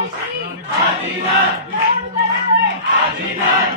হাসিনা হাসিনা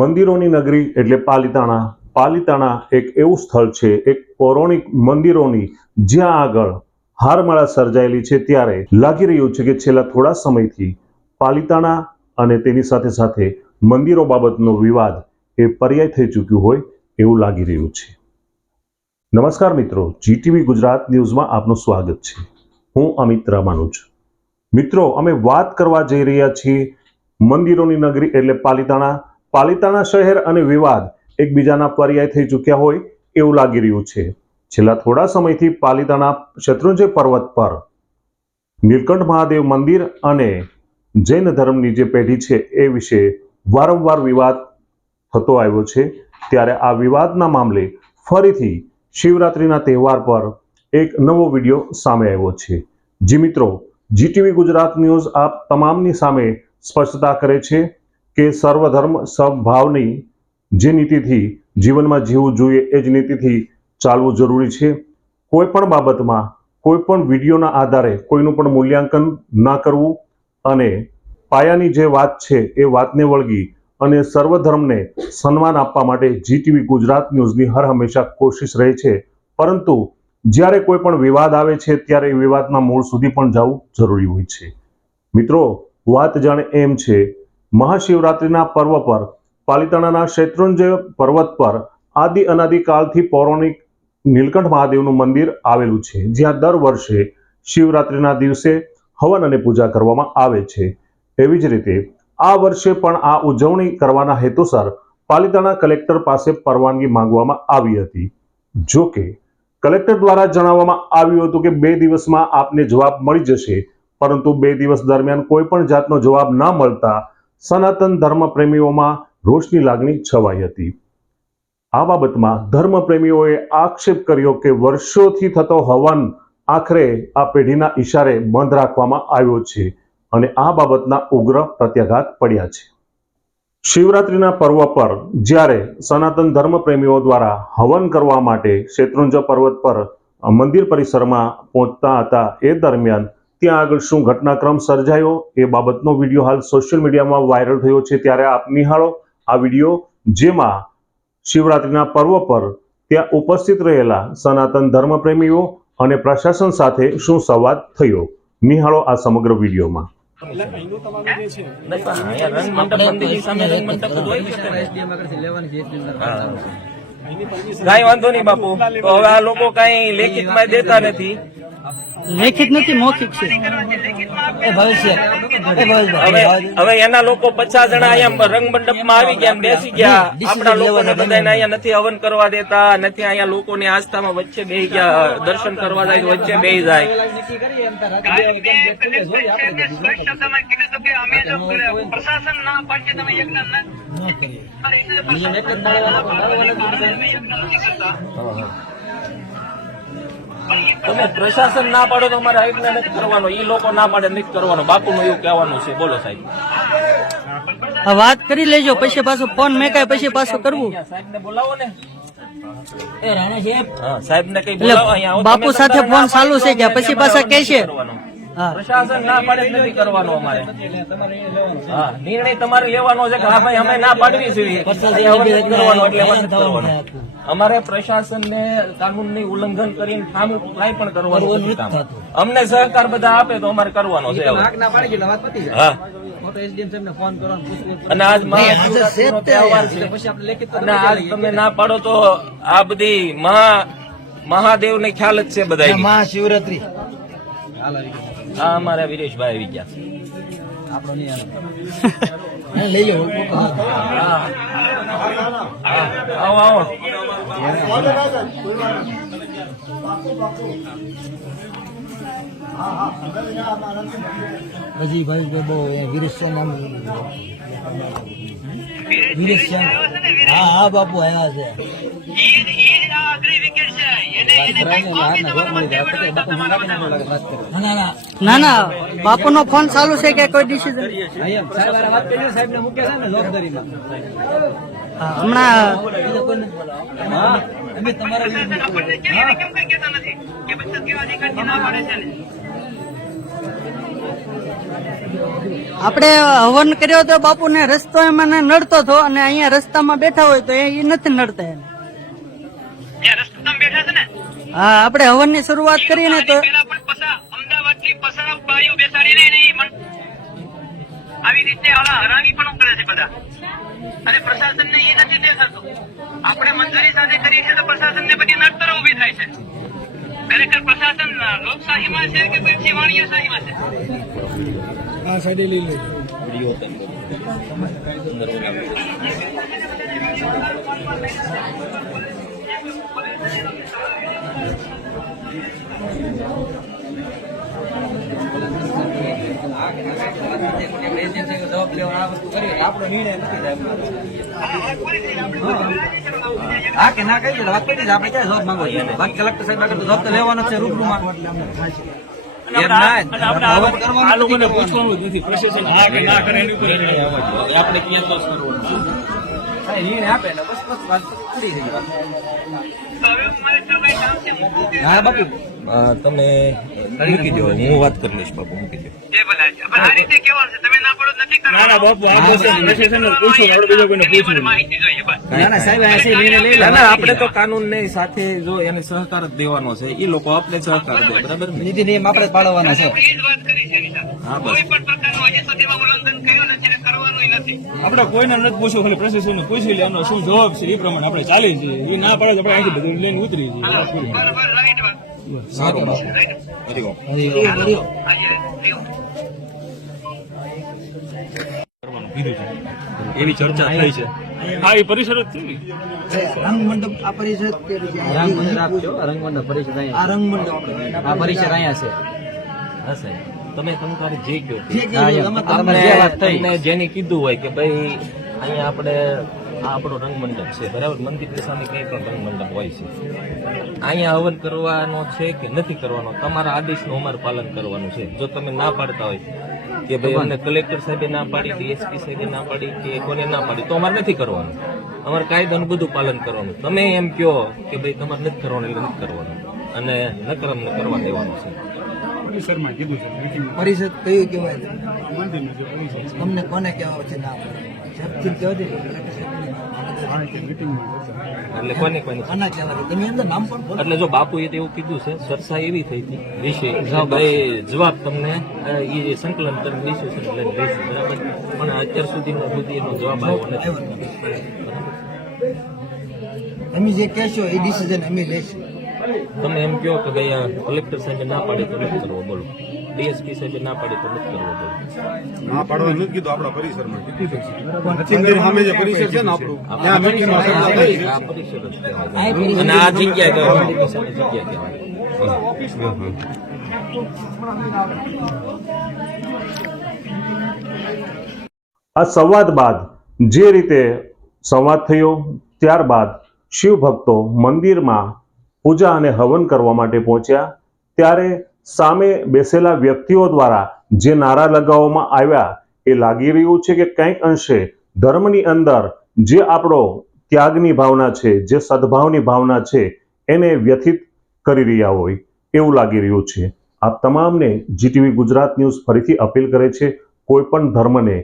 મંદિરોની નગરી એટલે પાલિતાણા. પાલિતાણા એક એવું સ્થળ છે, એક પૌરાણિક મંદિરોની જ્યાં આગળ હારમાળા સર્જાયેલી છે ત્યારે લાગી રહ્યું છે કે છેલ્લા થોડા સમયથી પાલિતાણા અને તેની સાથે સાથે મંદિરો બાબતનો વિવાદ એ પર્યાય થઈ ચૂક્યું હોય એવું લાગી રહ્યું છે. નમસ્કાર મિત્રો જીટીવી ગુજરાત ન્યૂઝમાં આપનું સ્વાગત છે. હું અમિત રામાનુજ મિત્રો, અમે વાત કરવા જઈ રહ્યા છીએ મંદિરોની નગરી એટલે પાલિતાણા પાલિતાણા શહેર અને વિવાદ એકબીજાના પર્યાય થઈ ચૂક્યા હોય એવું લાગી રહ્યું છે. છેલ્લા થોડા સમયથી પાલિતાણા શત્રુંજય પર્વત પર નીલકંઠ મહાદેવ મંદિર અને જૈન ધર્મની જે પેઢી છે એ વિશે વારંવાર વિવાદ થતો આવ્યો છે. ત્યારે આ વિવાદના મામલે ફરીથી શિવરાત્રિના તહેવાર પર એક નવો વીડિયો સામે આવ્યો છે. જી મિત્રો જીટીવી ગુજરાત ન્યૂઝ આપ તમામની સામે સ્પષ્ટતા કરે છે. કે સર્વધર્મ સમભાવની જે નીતિથી જીવનમાં જીવવું જોઈએ, એ જ નીતિથી ચાલવું જરૂરી છે. કોઈ પણ બાબતમાં, કોઈ પણ વિડીયોના આધારે કોઈનું પણ મૂલ્યાંકન ના કરવું અને પાયાની જે વાત છે, એ વાતને વળગી અને સર્વધર્મને સન્માન આપવા માટે જીટીવી ગુજરાત ન્યૂઝની હર હંમેશા કોશિશ રહે છે. પરંતુ જ્યારે કોઈ પણ વિવાદ આવે છે, ત્યારે એ વિવાદના મૂળ સુધી પણ જવું જરૂરી હોય છે. મિત્રો, વાત જાણે એમ છે મહાશિવરાત્રિના પર્વ પર, પાલિતાણાના શેત્રુંજય પર્વત પર આદિ અનાદિકાળથી પૌરાણિક નીલકંઠ મહાદેવનું મંદિર આવેલું છે, જ્યાં દર વર્ષે શિવરાત્રિના દિવસે હવન અને પૂજા કરવામાં આવે છે. એવી જ રીતે, આ વર્ષે પણ આ ઉજવણી કરવાના હેતુસર પાલિતાણા કલેક્ટર પાસે પરવાનગી માંગવામાં આવી હતી. જો કે, કલેક્ટર દ્વારા જણાવવામાં આવ્યું હતું કે બે દિવસમાં આપને જવાબ મળી જશે, પરંતુ બે દિવસ દરમિયાન કોઈ પણ જાતનો જવાબ ન મળતા સનાતન ધર્મ પ્રેમીઓમાં રોષની લાગણી છવાઈ હતી. આ બાબતમાં ધર્મ પ્રેમીઓએ આક્ષેપ કર્યો કે વર્ષોથી થતો હવન આખરે આ પેઢીના ઈશારે બંધ રાખવામાં આવ્યો છે અને આ બાબતના ઉગ્ર પ્રત્યાઘાત પડ્યા છે. શિવરાત્રિના પર્વ પર જ્યારે સનાતન ધર્મ પ્રેમીઓ દ્વારા હવન કરવા માટે શેત્રુંજ પર્વત પર મંદિર પરિસરમાં પહોંચતા હતા એ દરમિયાન ત્યાં આગળ શું ઘટનાક્રમ સર્જાયો એ બાબતનો વીડિયો હાલ સોશિયલ મીડિયામાં વાયરલ થયો છે. ત્યારે આપ નિહાળો આ વીડિયો જેમાં શિવરાત્રિના પર્વ પર ત્યાં ઉપસ્થિત રહેલા સનાતન ધર્મપ્રેમીઓ અને પ્રશાસન સાથે શું સંવાદ થયો? નિહાળો આ સમગ્ર વિડીયોમાં. એટલે અહીંનું તમારું જે છે નહીં પણ અહીંયા રંગ મંડપ સામે રંગ મંડપ જ કાંઈ વાંધો નહીં બાપુ. તો હવે આ લોકો કાંઈ લેખિતમાં દેતા નથી. લેખિત નથી મૌખિક છે. એ ભવિષ્ય હવે એના લોકો પચાસ જણા અહીંયા રંગ મંડપમાં આવી ગયા બેસી ગયા. આપણા લોકોને બધાને અહીંયા નથી હવન કરવા દેતા નથી અહીંયા લોકોની આસ્થામાં વચ્ચે બે ગયા દર્શન કરવા જાય વચ્ચે બે જાય કે અમે જો પ્રશાસન ના પાડશે તમે યજ્ઞ ના? તમે પ્રશાસન ના પાડો તો અમારે આજ્ઞા નથી કરવાનો. એ લોકો ના પાડે નથી કરવાનો. બાપુનું એવું કહેવાનું છે. બોલો સાહેબ. હા. વાત કરી લેજો. પછી પાછું ફોન મેકાય પછી પાછું કરવું. સાહેબ ને બોલાવો ને. એ રાણા સાહેબ હા સાહેબ ને કઈ એટલે બોલાવો. અહીંયા આવો. બાપુ સાથે ફોન ચાલુ છે કે પછી પાછા કહે છે પ્રશાસન ના પાડે નથી કરવાનો અમારે. હા નિર્ણય તમારે લેવાનો છે કે હા ભાઈ અમે ના પાડવી જોઈએ. અમારે પ્રશાસન ને કાનૂનની ઉલ્લંઘન કરીને સામું કાંઈ પણ કરવાનું અમને સહકાર બધા આપે તો અમારે કરવાનો છે હા. અને આજ અને આજ તમે ના પાડો તો આ બધી મહા મહાદેવ ને ખ્યાલ જ છે બધા મહાશિવરાત્રી હા અમારા વિરેશભાઈ આવી ગયા. લઈ લો. આવો આવો. પછી ભાઈ બહુ ગિરીશ આવ્યો હા હા બાપુ આવ્યા છે. ના ના બાપુ નો ફોન ચાલુ છે કે કોઈ ડિસિઝન હમણાં પ્રશાસન આપણને કે એને કેમ કંઈ કહેતા નથી કે બચત કેવા અધિકારથી ના પાડે છે ને? આપણે હવન કર્યો તો બાપુ ને રસ્તો એમાં નડતો હતો અને અહીંયા રસ્તામાં બેઠા હોય તો એ નથી નડતા એને જ્યાં રસ્તામાં બેઠા છે ને હા આપણે હવનની શરૂઆત કરીએ ને તો પેલા પણ અમદાવાદથી પસાર બાઈઓ બેસાડીને એને ઈ મન- આવી રીતે હરામી પણ કરે છે બધા. અને પ્રશાસનને એ નથી દેખાતું. આપણે મંજૂરી સાથે કરીએ છીએ તો પ્રશાસનને બધી નડતરો ઊભી થાય છે. ખરેખર પ્રશાસન લોકશાહીમાં છે કે પછી વાણિયાશાહીમાં છે? આ સાઈડે લઈ લેજો હા કે ના દે વાત કરી આપણે ક્યાં જવાબ માંગો છીએ બાકી કલેક્ટર સાહેબ આગળ જવાબ તો લેવાનો છે રૂબરૂમાં આ નથી કરે આપણે ક્યાં આપે ને બસ બસ વાત હા બાપુ. તમે મૂકી દો હું વાત કરી લઈશ બાપુ મૂકી દો. ના ના બાપુ આપણે બીજા કોઈને એની પૂછવું. મને માહિતી જોઈએ બસ. ના ના સાહેબ આ છે નિર્ણય લઈ લે ના ના આપણે તો કાનૂન ને સાથે જો એને સહકાર જ દેવાનો છે એ લોકો આપણે સહકાર દે બરાબર ને? નીતિ નિયમ આપણે પાડવાના છે. હા, બસ. કોઈ પણ પ્રકારનું હજી સુધીમાં ઉલ્લંઘન કર્યું નથી નથી. આપણે કોઈને નથી પૂછ્યું ખાલી પ્રશાસનને પૂછી લે એમનો શું જવાબ છે એ પ્રમાણે આપણે ચાલી છીએ. એ ના પડે તો આપણે અહીંથી બધું લઈને ઉતરી જઈએ. એવી ચર્ચા થઈ છે. હા એ પરિસર જ છે ને? રંગ મંડપ આ પરિષદ કે રંગ મંડપ આપજો રંગ મંડપ પરિષદ આ અહીંયા રંગ મંડપ આ પરિષદ અહીંયા છે. હા સાહેબ. તમે તમારે જે કહો જેને કીધું હોય કે ભાઈ અહીંયા આપણે આ આપણો રંગમંડપ છે બરાબર? મંદિર સામે કંઈ પણ રંગમંડપ હોય છે. અહીંયા હવન કરવાનો છે કે નથી કરવાનો? તમારા આદેશનું અમારે પાલન કરવાનું છે. જો તમે ના પાડતા હોય કે ભાઈ અમને કલેક્ટર સાહેબે ના પાડી ડીએસપી સાહેબે ના પાડી કે કોને ના પાડી તો અમારે નથી કરવાનું. અમારે કાયદાનું બધું પાલન કરવાનું. તમે એમ કહો કે ભાઈ તમારે નથી કરવાનું એટલે નથી કરવાનું. અને નકર અમને કરવા દેવાનું છે. પરિસરમાં કીધું છે પરિષદ કયું કહેવાય. તમને કોને કહેવા છે ના. એટલે કોને કોને? કોના કહેવા તમે એમને નામ પણ એટલે જો બાપુએ એવું કીધું છે ચર્ચા એવી થઈ હતી વિશે. ભાઈ જવાબ તમને એ સંકલન કરીને વિશે સંકલન બરાબર? પણ અત્યાર સુધીનો સુધી એનો જવાબ આવ્યો નથી. તમે જે કહેશો એ ડિસિઝન અમે લેશું. તમે એમ કહો કે ભાઈ આ કલેક્ટર સાહેબે ના પાડે તો નથી કરવો બોલો ડીએસપી સાહેબે ના પાડે તો નથી કરવો બોલો ના પાડવાનું નથી કીધું આપણા પરિસરમાં કીધું છે મંદિર સામે જે પરિસર છે ને આપણું ત્યાં મીટિંગમાં ચર્ચા થઈ છે. આ પરિસર જ કહેવાય. અને આ જગ્યા કહેવાય મંદિરની સામે જગ્યા કહેવાય આ સંવાદ બાદ જે રીતે સંવાદ થયો ત્યારબાદ શિવ ભક્તો મંદિરમાં પૂજા અને હવન કરવા માટે પહોંચ્યા. ત્યારે સામે બેસેલા વ્યક્તિઓ દ્વારા જે નારા લગાવવામાં આવ્યા, એ લાગી રહ્યું છે કે કંઈક અંશે ધર્મની અંદર જે આપણો ત્યાગની ભાવના છે, જે સદભાવની ભાવના છે, એને વ્યથિત કરી રહ્યા હોય એવું લાગી રહ્યું છે. આ તમામને જીટીવી ગુજરાત ન્યૂઝ ફરીથી અપીલ કરે છે, કોઈ પણ ધર્મને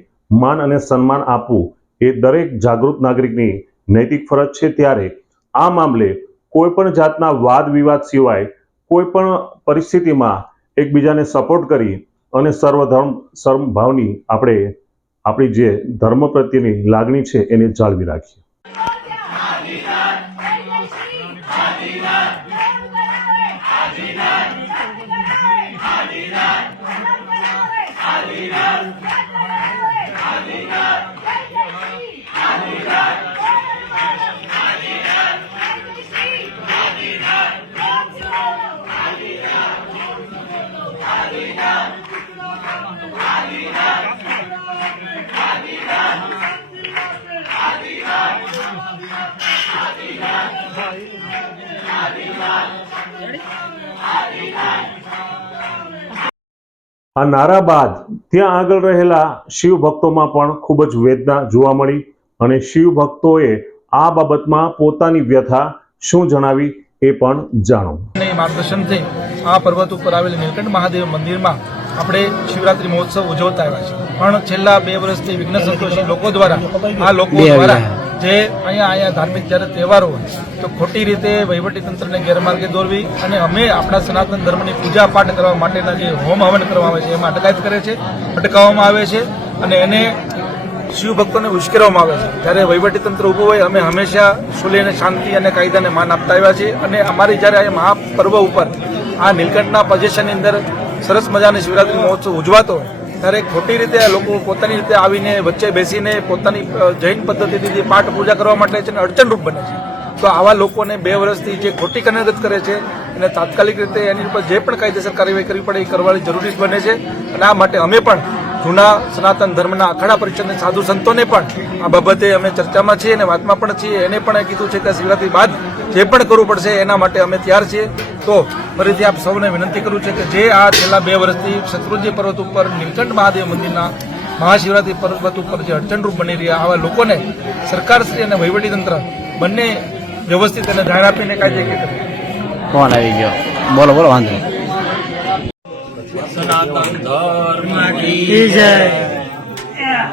માન અને સન્માન આપવું એ દરેક જાગૃત નાગરિકની નૈતિક ફરજ છે. ત્યારે આ મામલે કોઈપણ જાતના વાદ વિવાદ સિવાય કોઈ પણ પરિસ્થિતિમાં એકબીજાને સપોર્ટ કરી અને સર્વધર્મ સર્વભાવની આપણે આપણી જે ધર્મ પ્રત્યેની લાગણી છે એને જાળવી રાખીએ Adina! આ નારા બાદ ત્યાં આગળ રહેલા શિવ ભક્તોમાં પણ ખૂબ જ વેદના જોવા મળી અને શિવ ભક્તોએ આ બાબતમાં પોતાની વ્યથા શું જણાવી એ પણ જાણો. માર્ગદર્શનથી આ પર્વત ઉપર આવેલ નીલકંઠ મહાદેવ મંદિરમાં આપણે શિવરાત્રી મહોત્સવ ઉજવતા આવ્યા છે પણ છેલ્લા બે વર્ષથી વિઘ્ન સંતોષી લોકો દ્વારા આ લોકો દ્વારા જે અહીંયા અહીંયા ધાર્મિક જ્યારે તહેવારો હોય, તો ખોટી રીતે વહીવટી તંત્રને ગેરમાર્ગે દોરવી અને અમે આપણા સનાતન ધર્મની પૂજા પાઠ કરવા માટેના જે હોમ હવન કરવામાં આવે છે, એમાં અટકાયત કરે છે, અટકાવવામાં આવે છે અને એને શિવ ભક્તોને ઉશ્કેરવામાં આવે છે. જ્યારે વહીવટી તંત્ર ઊભું હોય, અમે હંમેશા સુલેને શાંતિ અને કાયદાને માન આપતા આવ્યા છીએ અને અમારી જ્યારે આ મહાપર્વ ઉપર આ નીલકંઠના પ્રદેશની અંદર સરસ મજાની શિવરાત્રી મહોત્સવ ઉજવાતો હોય ત્યારે ખોટી રીતે લોકો પોતાની રીતે આવીને વચ્ચે બેસીને પોતાની જૈન પદ્ધતિથી જે પાઠ પૂજા કરવા માટે છે ને અડચણરૂપ બને છે. તો આવા લોકોને બે વર્ષથી જે ખોટી કનરત કરે છે એને તાત્કાલિક રીતે એની ઉપર જે પણ કાયદેસર કાર્યવાહી કરવી પડે એ કરવાની જરૂરી બને છે. અને આ માટે અમે પણ જૂના સનાતન ધર્મના અખાડા પરિષદના સાધુ સંતોને પણ આ બાબતે અમે ચર્ચામાં છીએ અને વાતમાં પણ છીએ. એને પણ કીધું છે કે શિવરાત્રી બાદ જે પણ કરવું પડશે એના માટે અમે તૈયાર છીએ. તો ફરીથી આપ સૌને વિનંતી કરું છે કે જે આ છેલ્લા બે વર્ષથી શત્રુજી પર્વત ઉપર, નીલકંઠ મહાદેવ મંદિરના મહાશિવરાત્રી પર્વત ઉપર જે અડચણરૂપ બની રહ્યા આવા લોકોને સરકારશ્રી અને વહીવટીતંત્ર બંને વ્યવસ્થિત અને જાણ આપીને કાયદે કરે કોણ આવી ગયો. બોલો બોલો, વાંધો. સનાતન ધર્મ કી જય.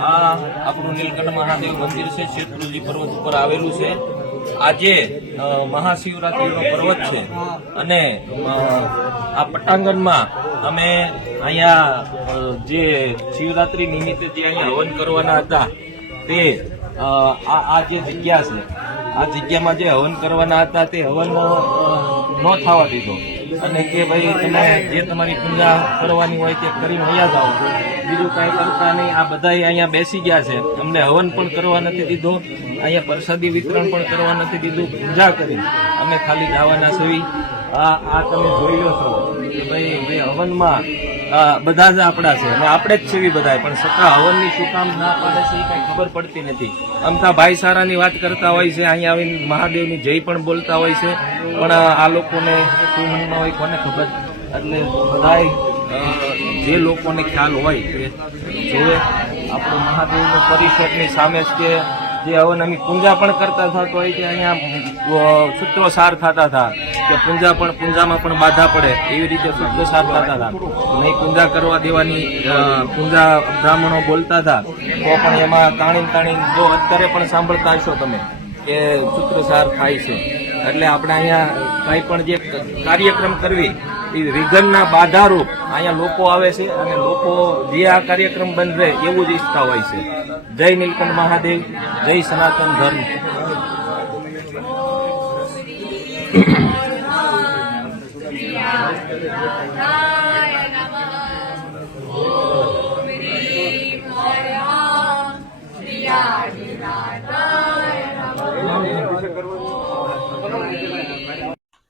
આ આપણું નીલકંઠ મહાદેવ મંદિર છે શેત્રુજી પર્વત ઉપર આવેલું છે. આજે મહાશિવરાત્રિનો પર્વત છે. અને આ પટાંગણમાં અમે અહીંયા જે શિવરાત્રિ નિમિત્તે જે અહીંયા હવન કરવાના હતા તે આ આ જે જગ્યા છે આ જગ્યામાં જે હવન કરવાના હતા તે હવન ન થવા દીધો. અને કે ભાઈ, તમે જે તમારી પૂજા કરવાની હોય તે કરીને અહીંયા જાઓ બીજું કાંઈ કરતા નહીં. આ બધા અહીંયા બેસી ગયા છે. અમને હવન પણ કરવા નથી દીધો. અહીંયા પ્રસાદી વિતરણ પણ કરવા નથી દીધું. પૂજા કરી. અમે ખાલી જવાના છીએ. આ આ તમે જોઈ લો છો. ભાઈ હવનમાં બધા જ આપણા છે. અને આપણે જ છીએ બધા પણ છતાં હવનની શું કામ ના પાડે છે એ કઈ ખબર પડતી નથી. અમથા ભાઈસારાની વાત કરતા હોય છે અહીંયા આવીને મહાદેવની જય પણ બોલતા હોય છે. પણ આ લોકોને શું મનમાં હોય કોને ખબર? એટલે બધાય જે લોકોને ખ્યાલ હોય કે જોવે. આપણો મહાદેવનો પરિસરની સામે જ કે જે હવે અમે પૂંજા પણ કરતા હતા તો હોય કે અહીંયા સૂત્રો સૂત્રોસાર થતા હતા કે પૂંજા પણ, પૂંજામાં પણ બાધા પડે, એવી રીતે સૂત્રોસાર થતા હતા નહીં પૂજા કરવા દેવાની પૂંજા બ્રાહ્મણો બોલતા હતા તો પણ એમાં તાણી તાણી જો અત્યારે પણ સાંભળતા હશો તમે કે સૂત્રોસાર થાય છે. એટલે આપણે અહીંયા કંઈ પણ જે કાર્યક્રમ કરવી એ વિઘનના બાધારૂપ અહીંયા લોકો આવે છે અને લોકો જે આ કાર્યક્રમ બંધ રહે એવું જ ઈચ્છતા હોય છે. જય નીલકંઠ મહાદેવ, જય સનાતન ધર્મ.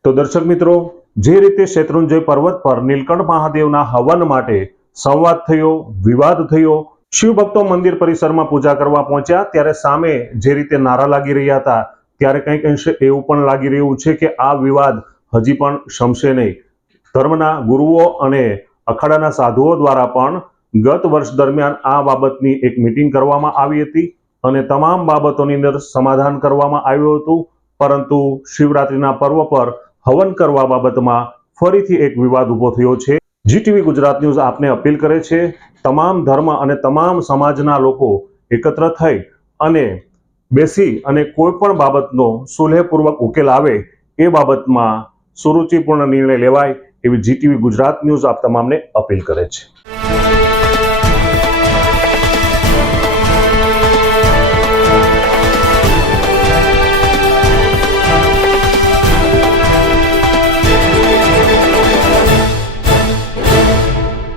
તો દર્શક મિત્રો જે રીતે શેત્રુંજય પર્વત પર નીલકંઠ મહાદેવના હવન માટે સંવાદ થયો, વિવાદ થયો, શિવભક્તો મંદિર પરિસરમાં પૂજા કરવા પહોંચ્યા, ત્યારે સામે જે રીતે નારા લાગી રહ્યા હતા, ત્યારે કંઈક અંશે એવું પણ લાગી રહ્યું છે કે આ વિવાદ હજી પણ શમશે નહીં. ધર્મના ગુરુઓ અને અખાડાના સાધુઓ દ્વારા પણ ગત વર્ષ દરમિયાન આ બાબતની એક મિટિંગ કરવામાં આવી હતી અને તમામ બાબતોની અંદર સમાધાન કરવામાં આવ્યું હતું, પરંતુ શિવરાત્રિના પર્વ પર હવન કરવા બાબતમાં ફરીથી એક વિવાદ ઊભો થયો છે. જીટીવી ગુજરાત ન્યૂઝ આપને અપીલ કરે છે, તમામ ધર્મ અને તમામ સમાજના લોકો એકત્ર થઈ અને બેસી અને કોઈ પણ બાબતનો સુલેહપૂર્વક ઉકેલ આવે એ બાબતમાં સુરુચિપૂર્ણ નિર્ણય લેવાય એવી જીટીવી ગુજરાત ન્યૂઝ આપ તમામને અપીલ કરે છે.